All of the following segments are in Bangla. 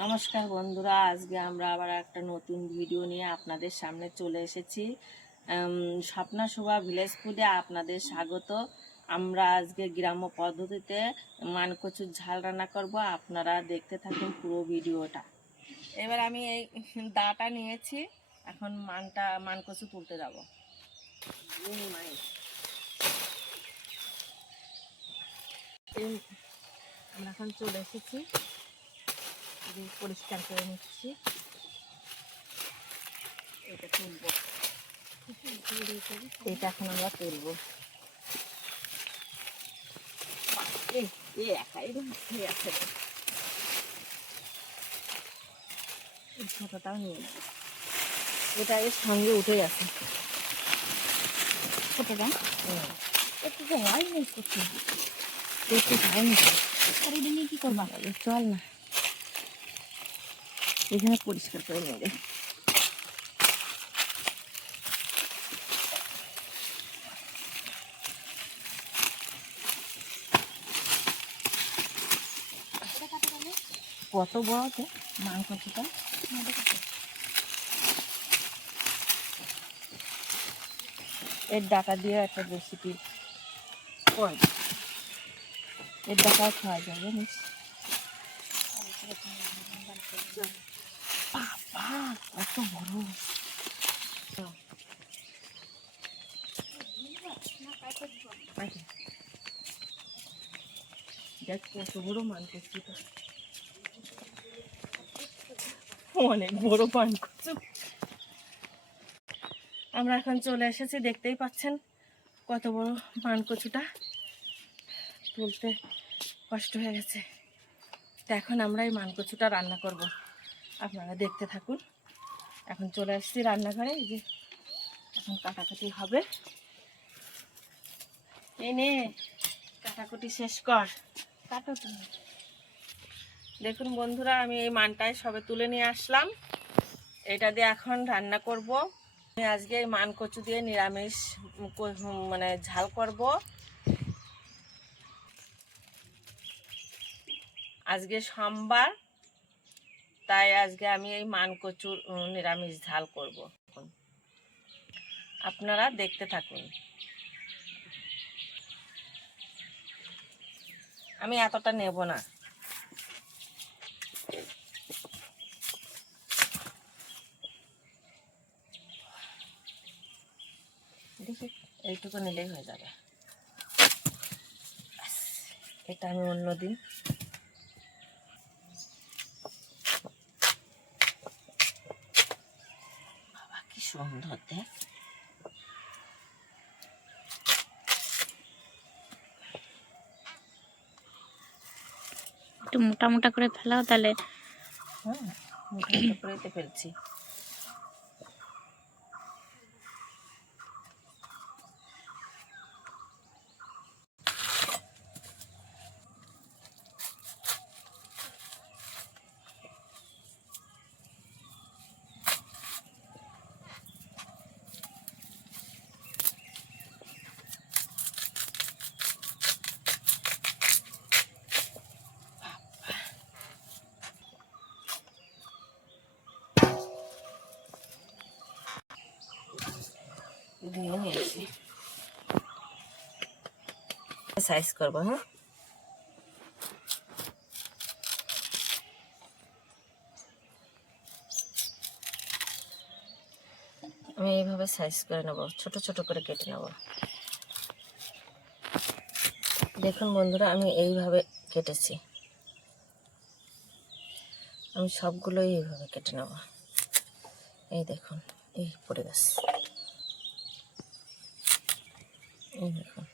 নমস্কার বন্ধুরা, আজকে আমরা আবার একটা নতুন ভিডিও নিয়ে আপনাদের সামনে চলে এসেছি। স্বপ্না শোভা ভিলেজ ফুডে আপনাদের স্বাগত। আমরা আজকে গ্রাম্য পদ্ধতিতে মানকচুর ঝাল রান্না করব, আপনারা দেখতে থাকুন পুরো ভিডিওটা। এবার আমি এই দাটা নিয়েছি, এখন মানকচু তুলতে যাব। আমরা এখন চলে এসেছি, পরিষ্কার করে নিচ্ছি। এটা তুলবো, এটা এখন আমরা তুলবো। ছোটটাও নিয়ে নেব, এটা এর সঙ্গে উঠে গেছে ছোটটা। একটু তো হয় নেই, একটু হয়নি। আর এটা নিয়ে কি করবা? চল না, এখানে পরিষ্কার করে নেবে। কত বড় তো মাংসটা, এর ডাটা দিয়ে একটা রেসিপি করে, এর ডাটাও খাওয়া যায় জানিস। বাবা কত বড়! দেখ কত বড় মানকচুটা, অনেক বড় মানকচু। আমরা এখন চলে এসেছি, দেখতেই পাচ্ছেন কত বড় মানকচুটা, তুলতে কষ্ট হয়ে গেছে। তো এখন আমরা এই মানকচুটা রান্না করব, আপনারা দেখতে থাকুন। এখন চলে আসছি রান্নাঘরে, এই যে এখন কাটাকুটি হবে। এই নে, কাটাকুটি শেষ কর। কাটো তুমি। দেখুন বন্ধুরা, আমি এই মানটায় সবে তুলে নিয়ে আসলাম, এটা দিয়ে এখন রান্না করব। আমি আজকে এই মানকচু দিয়ে নিরামিষ মানে ঝাল করব। আজকে সোমবার, তাই আজকে আমি এই মানকচুর নিরামিষ ঝাল করব। আপনারা দেখতে থাকুন। আমি এতটা নেব না, দেখি এইটুকু নিলেই হয়ে যাবে। এটা আমি অন্যদিন বাবা কি সুন্দর দেখ। একটু মোটা মোটা করে ফেলাও তাহলে। হ্যাঁ, মোটা মোটা করে ফেলছি। দিয়ে নিয়েছি, সাইজ করবো। হ্যাঁ, আমি এইভাবে সাইজ করে নেব, ছোট ছোট করে কেটে নেব। দেখুন বন্ধুরা, আমি এইভাবে কেটেছি, আমি সবগুলোই এইভাবে কেটে নেব। এই দেখুন, এই পড়ে গেছে, এই দেখুন।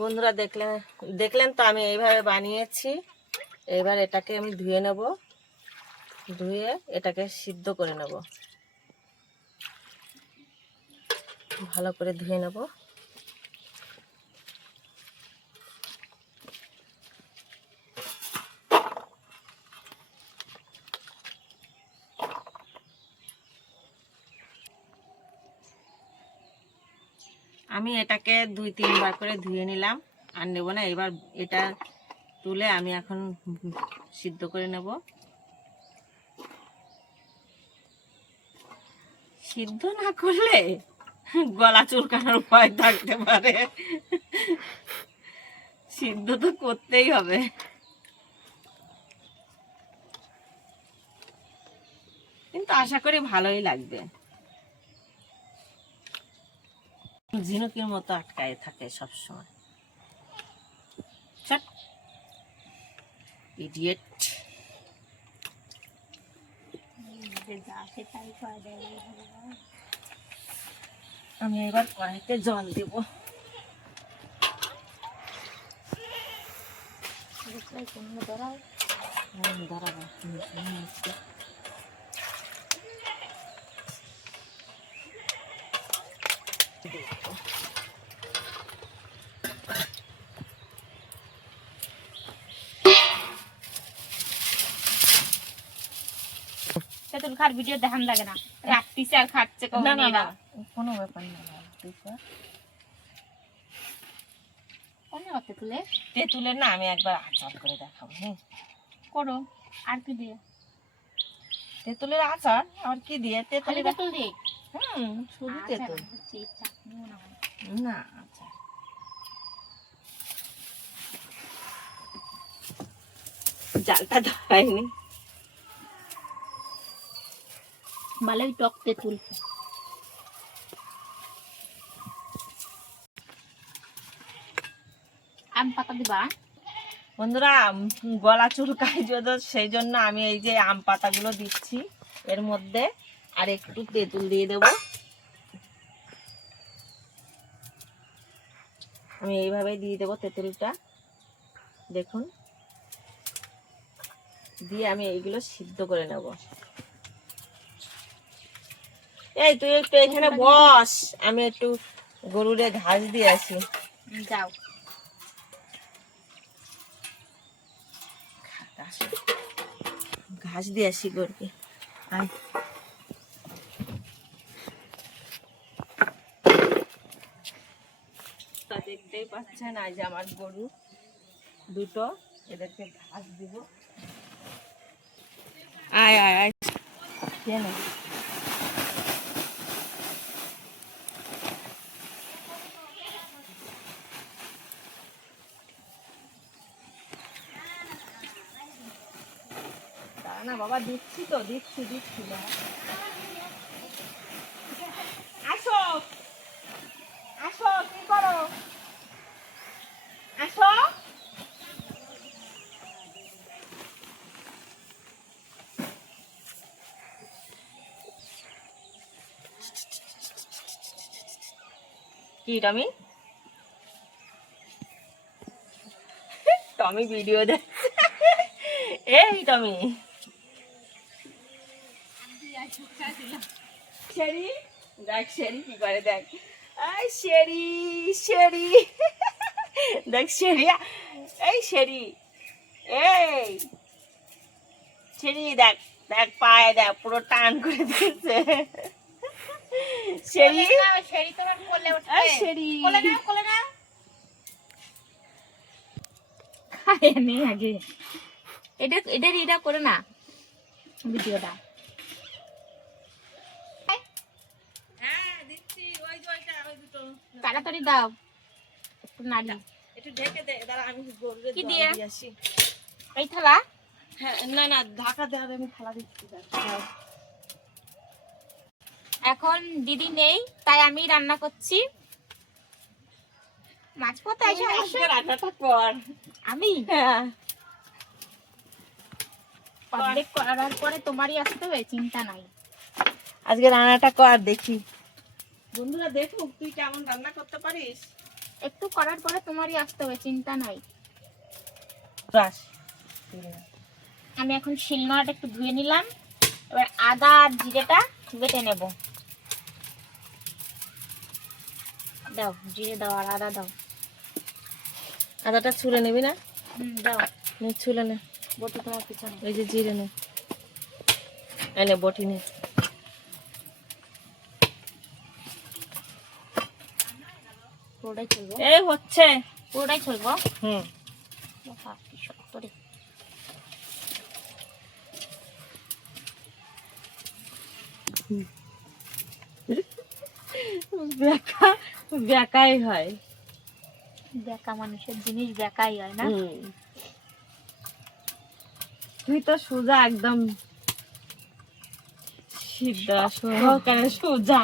বন্ধুরা দেখলেন তো আমি এইভাবে বানিয়েছি। এবার এটাকে আমি ধুয়ে নেব, ধুয়ে এটাকে সিদ্ধ করে নেব, ভালো করে ধুয়ে নেব। আমি এটাকে 2-3 বার করে ধুয়ে নিলাম, আর নেব না। এবার এটা তুলে আমি এখন সিদ্ধ করে নেব। সিদ্ধ না করলে গলা চুলকানোর ভয় থাকতে পারে, সিদ্ধ তো করতেই হবে। কিন্তু আশা করি ভালোই লাগবে। ঝিনুকের মতো আটকায় থাকে সবসময়। ইডিয়েট। আমি এবার কড়াইতে জল দেব। দাঁড়াবো। তেঁতুল খাওয়ার ভিডিও দেখান লাগে না, রাখতিছে আর খাচ্ছে না না না, কোনো ব্যাপার না। তেঁতুলের না আমি একবার আচার করে দেখাবো। হ্যাঁ করো। আর কি দিয়ে? তেঁতুলের আচার। আর কি দিয়ে? তেঁতুল দিয়ে। শুধু তেঁতুল না, আচার। জালটা ধরাইনি। ভালোই টক তেঁতুল। আম পাতা দিবা? বন্ধুরা, গলা চুলকায় যদি, সেই জন্য আমি এই যে আম পাতাগুলো দিচ্ছি এর মধ্যে, আর একটু তেঁতুল দিয়ে দেব। আমি এইভাবে দিয়ে দেব তেঁতুলটা, দেখুন। দিয়ে আমি এইগুলো সিদ্ধ করে নেব। এই তুই একটু এখানে বস, আমি একটু গরুরে ঘাস দিয়ে আসি। যাও। ঘাস দিয়ে আসি গরুকে। তা দেখতেই পাচ্ছেন, আজ আমার গরু দুটো, এদেরকে ঘাস দিব। আয় আয় আয়, কেন? না বাবা, দিচ্ছি তো, দিচ্ছি বাবা। আসো আসো, কি করো? আসো। কি টমি? টমি ভিডিও দেখ। এই টমি, শেরি দেখ, শেরি কি করে দেখ। এই শেরি, শেরি দেখ, শেরি। এই শেরি, এই শেরি দেখ, দেখ পায়ে দেখ, পুরো টান করে দিয়েছে। শেরি, শেরি তোমার কোলে উঠবে। এই শেরি, কোলে নাও, কোলে নাও। খায় নি আগে। এটা করে না ভিডিওটা। তাড়াতাড়ি দাও, একটু নাড়ি। একটু ঢেকে দে, দাঁড়া আমি গরুরে কি জল দিয়ে? দিয়ে আসি। এই থালা? হ্যাঁ, না না, ঢাকা দেওয়ার আমি থালা দিচ্ছি। এখন দিদি নেই, তাই আমি রান্না করছি। মাছ পথে এসে রান্নাটা কর। আমি হ্যাঁ, অর্ধেক করার পরে তোমারই আসতে হবে, চিন্তা নাই। আজকে রান্নাটা কর দেখি, বন্ধুরা দেখুক তুই কেমন রান্না করতে পারিস। একটু করার পরে তোমারই আসতে হবে, চিন্তা নাই। আমি এখন শিলনোড়াটা একটু ধুয়ে নিলাম। এবার আদা আর জিরেটা বেটে নেব। দাও, জিরে দাও আর আদা দাও। আদাটা ছুলে নিবি না? দাও, ছুলে নে। বটি তোমার পিছনে। ওই যে জিরে নে, এনে বটি নে। পুরোটাই চলবো, এই হচ্ছে। পুরোটাই চলবো। হুম, বাবা, কি শক্ত রে। বেকা বেকাই হয়। বেকা মানুষের জিনিস বেকাই হয় না। হুম। তুই তো সোজা একদম সিদ্ধা সহকারে সোজা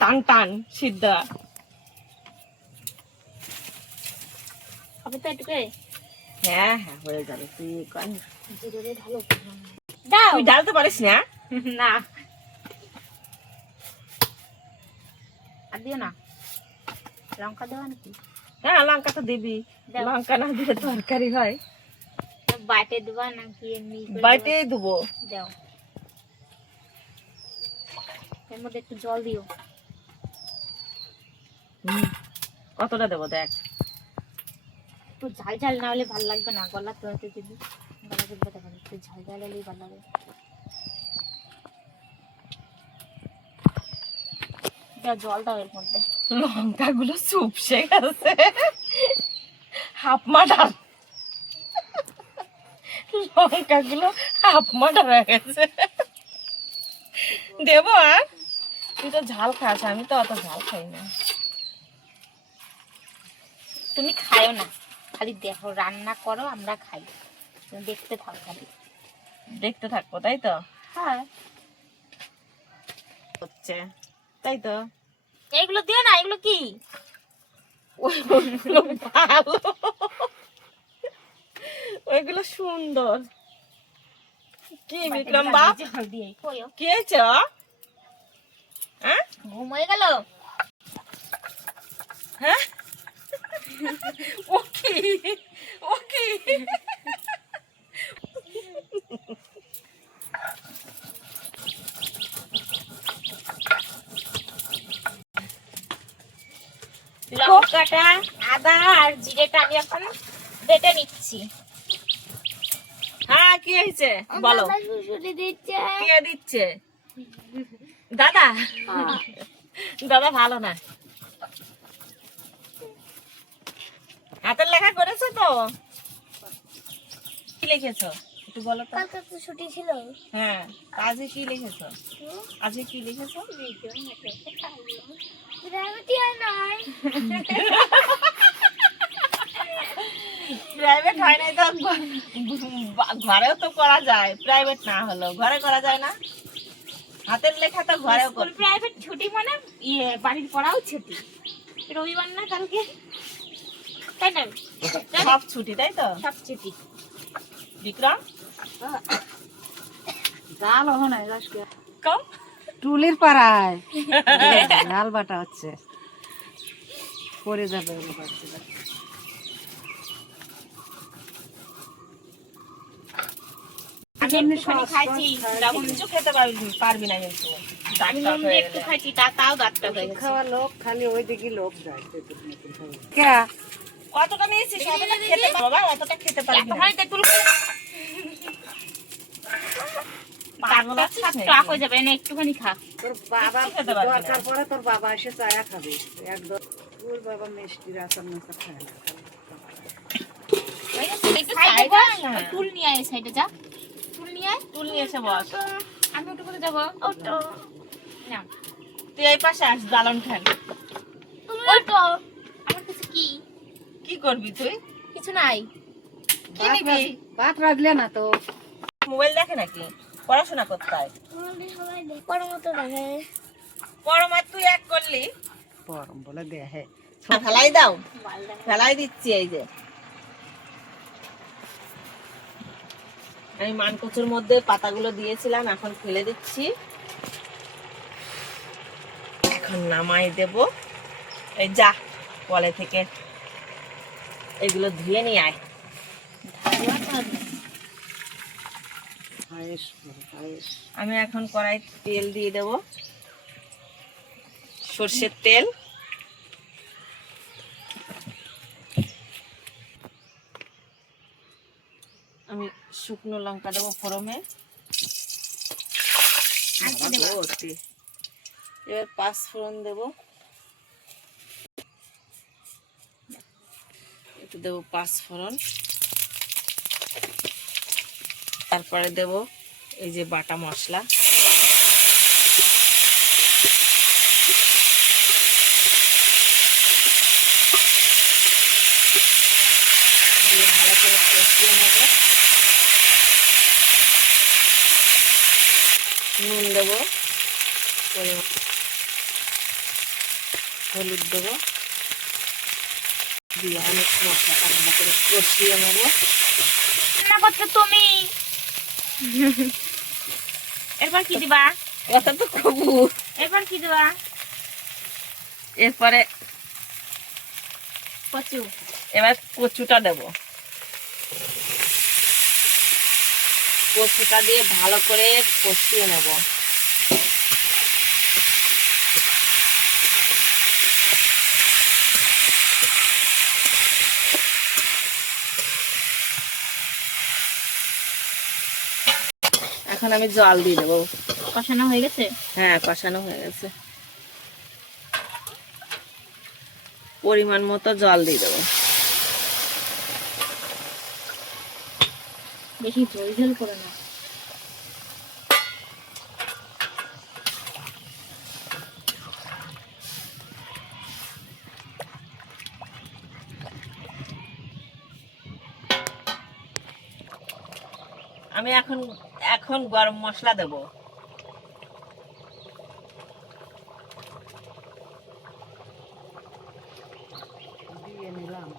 টান টান সিদ্ধা। হবে তো এটুকু? হ্যাঁ হ্যাঁ হয়ে যাবে, তুই কর না। জিরে ঢালো। দাও। তুই ডালতে পারিস না? না, আর দিও না। লঙ্কা দেওয়া নাকি? হ্যাঁ লঙ্কা তো দিবি, দাও। লঙ্কা না দিলে তরকারি হয়? বাটে দেবা নাকি এমনি করে বাইটে দেবা? দেবো। দাও। এর মধ্যে একটু জল দিও। কতটা দেবো দেখ। একটু ঝাল ঝাল না হলে ভালো লাগবে না, গলা তো হতে দিবি, গলা দিবে তখন একটু ঝাল ঝাল হলেই ভালো লাগে। দাও, জল দাও এর মধ্যে। লঙ্কা গুলো চুপসে গেছে, হাফ মাটার লঙ্কা গুলো হাফ মাটার হয়ে গেছে। দেবো আর? তুই তো ঝাল খাস, আমি তো অত ঝাল খাই না। তুমি খায়ও না, খালি দেখো, রান্না করো আমরা খাই, তুমি দেখতে থাকো খালি। দেখতে থাকবো তাই তো? হ্যাঁ, হচ্ছে তাই তো। এইগুলো দিও না, এগুলো কি? ওইগুলো ভালো, ওইগুলো সুন্দর। কি বিক্রম বাপ, জল দিয়ে কইও। কি হয়েছে? হ্যাঁ ঘুম হয়ে গেল? হ্যাঁ, ও কি, ও কি? লঙ্কাটা, আদা আর জিরেটা আমি এখন বেটে নিচ্ছি। হ্যাঁ কি হয়েছে বলো? দিচ্ছে। কে দিচ্ছে? দাদা? দাদা ভালো না। হাতের লেখা করেছো তো? কি লিখেছো একটু বলো তো? কালকে তো ছুটি ছিল। হ্যাঁ, আজকে কি লিখেছো? আজকে কি লিখেছো? প্রাইভেট হয় নাই তো ঘরেও তো করা যায়, প্রাইভেট না হলো ঘরে করা যায় না? হাতের লেখা তো ঘরেও স্কুল প্রাইভেট ছুটি মানে বাড়ির পড়াও ছুটি, রবিবার না কালকে, তাই না? সব ছুটি তাই তো? সব ছুটি। বিক্রম জাল হন আজকে কম টুলির পাড়ায় জাল বাটা হচ্ছে, পরে যাবে ওগুলো বাচ্চারা। আমি একটুখানি খাইছি, কিছু খেতে পারবি না কিন্তু দাঁত আমি টাক নুন হয়ে দিয়ে একটু গেলে। খাইছি, তাও দাঁতটা হয়ে গেছে। খাওয়া লোক খালি ওই দিকে লোক যায় কে কতটা নিয়েছিস? অতটা খেতে বাবা, অতটা খেতে পারবি না। এখনই তেঁতুল পাগল দাঁতটা আছিস সব নাকি? টক হয়ে যাবে, না একটুখানি খা। তোর বাবা খেতে পারবি না। দরকার পরে তোর বাবা এসে চায়া খাবে একদম, তোর বাবা মিষ্টির আচার মাচার খায় না। একটু সাইডে খাই বস, না। ওই টুল নিয়ে আয় সাইডে যা, টুল নিয়ে আয়। তুই নিয়ে এসে বস। আমি ওটা করে যাবো। ওটো না, তুই এই পাশে আস, দালন খান। ওটো আমার কাছে কি কি করবি তুই? কিছু নাই। কি নিবি? ভাত রাঁধলে না তো? মোবাইল দেখে নাকি? পড়াশোনা করতে হয়। পর মতো দেখে পরমার তুই এক করলি, পরম বলে দে হে ফেলাই দাও, মাল দেখে। ফেলাই দিচ্ছি। এই যে আমি মানকচুর মধ্যে পাতাগুলো দিয়েছিলাম, এখন ফেলে দিচ্ছি। এখন নামাই দেব। এই যা কলে থেকে এগুলো ধুয়ে নিয়ে আয়। পায়েস পায়েস। আমি এখন কড়াই তেল দিয়ে দেব, সর্ষের তেল। আমি শুকনো লঙ্কা দেবো ফোড়নে। এবার পাঁচ ফোড়ন দেব, এতে দেবো 5 ফোড়ন, তারপরে দেব এই যে বাটা মশলা, দিয়ে ভালো করে কষিয়ে নেব। নুন দেব পরিমাণ, হলুদ দেব, দিয়ে অনেক মশলাটা ভালো করে কষিয়ে নেব। রান্না করছো তুমি। এরপর কি দিবা? কথা তো কবু। এরপর কি দিবা? এরপরে কচু। এবার কচুটা দেব। কচুটা দিয়ে ভালো করে কষিয়ে নেব। এখন আমি জল দিয়ে দেবো। কষানো হয়ে গেছে? হ্যাঁ, কষানো হয়ে গেছে। পরিমাণ মতো জল দিয়ে দেবো। বেশি ঝোল ঝোল করে না। আমি এখন গরম মশলা দেব। দিয়ে নিলাম।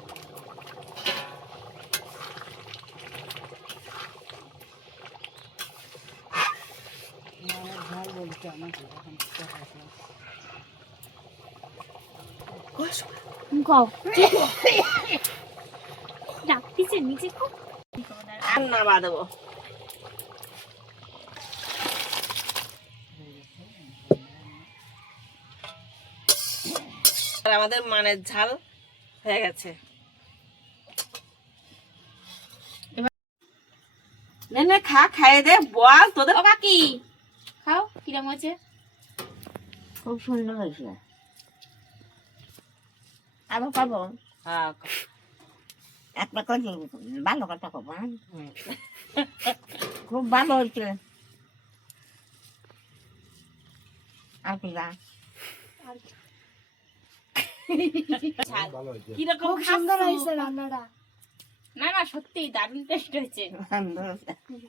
মানের ঝাল বলছে আমাকে এখন দেখাইছিলাম। ডাকতেছে নিচে খুব। আর নামা দেবো। আর আমাদের মানের ঝাল হয়ে গেছে। নে নে খা, খাইয়ে দে, বল তোদের। ও কাকি খাও, কিরম হয়েছে? খুব সুন্দর হয়েছে। আবার পাবো? হ্যাঁ, একটা করে ভালো কথা কব, খুব ভালো হয়েছে। আর কি না? কিরকম খুব সুন্দর হয়েছে রান্নাটা। না না, সত্যি দারুণ টেস্ট হয়েছে।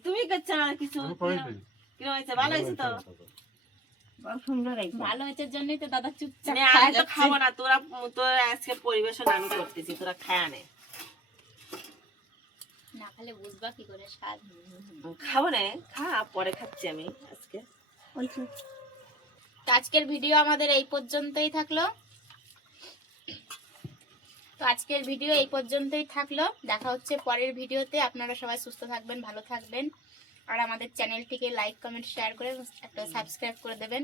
তুমি করছো না কিছু? কিরকম হয়েছে? ভালো হয়েছে তো? সুন্দর হয়েছে। ভালো হয়েছে জন্যই তো দাদা চুপচাপ নে, আমি তো খাবো না, তোরা আজকে পরিবেশন আমি করতেছি, তোরা খায় নে। না খালে বুঝবা কি করে স্বাদ। খাবো না, খা, পরে খাচ্ছি আমি আজকে। তো আজকের ভিডিও আমাদের এই পর্যন্তই থাকলো। দেখা হচ্ছে পরের ভিডিওতে। আপনারা সবাই সুস্থ থাকবেন, ভালো থাকবেন, আর আমাদের চ্যানেলটিকে লাইক কমেন্ট শেয়ার করে একটা সাবস্ক্রাইব করে দেবেন।